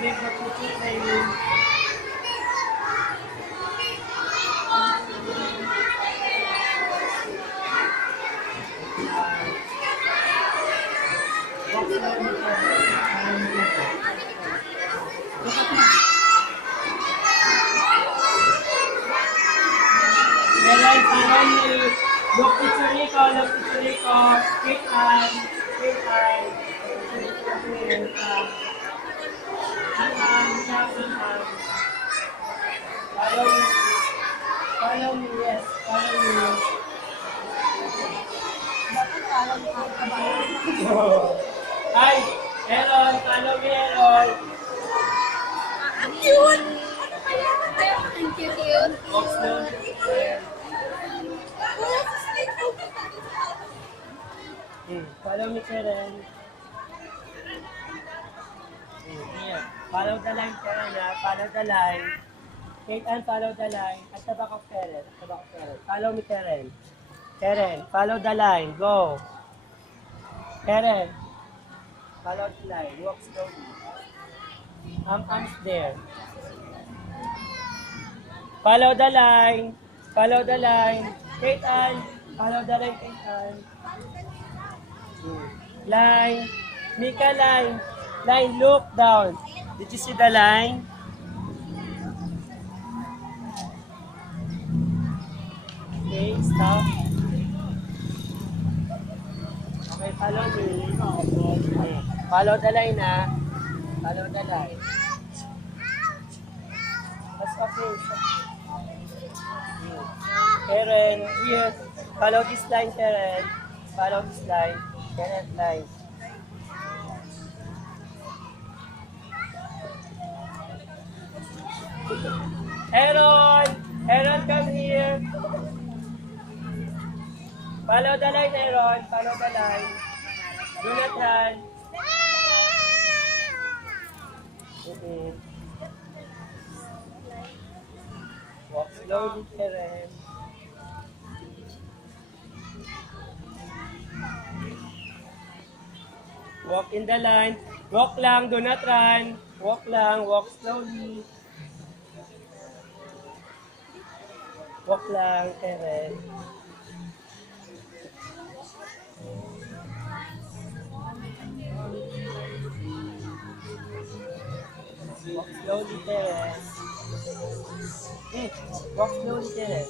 Make the future playing. Walk slowly, Meron, follow me. Look teacher Rico, look teacher Rico. Straight eye, straight eye. Hand. Follow me. Follow me, yes. Follow me. Hi, Aaron. Follow me, Aaron. Ang cute! Ano kaya? Ang cute. Walk slowly. Follow me, Karen. Here. Follow the line, Karen. Follow the line. Kate Ann, follow the line. At the back of Karen. At the back of Karen. Follow me, Karen. Karen, follow the line. Go. Karen, follow the line. Walk slowly. Arms there. Follow the line. Follow the line. Kate Ann, follow the line, Kate Ann. Line. Mika, line. Line, look down. Did you see the line? Okay, stop. Okay, follow me. Follow the line, ha. Follow the line. That's okay. Karen, here. Follow this line, Karen. Follow this line. Karen, line. Aaron! Aaron, come here. Follow the line, Aaron. Follow the line. Do not run. Okay. Walk slowly, Karen. Walk in the line. Walk lang, do not run. Walk lang, walk slowly. Walk lang, Karen. Walk slowly, Karen. Walk slowly, Karen.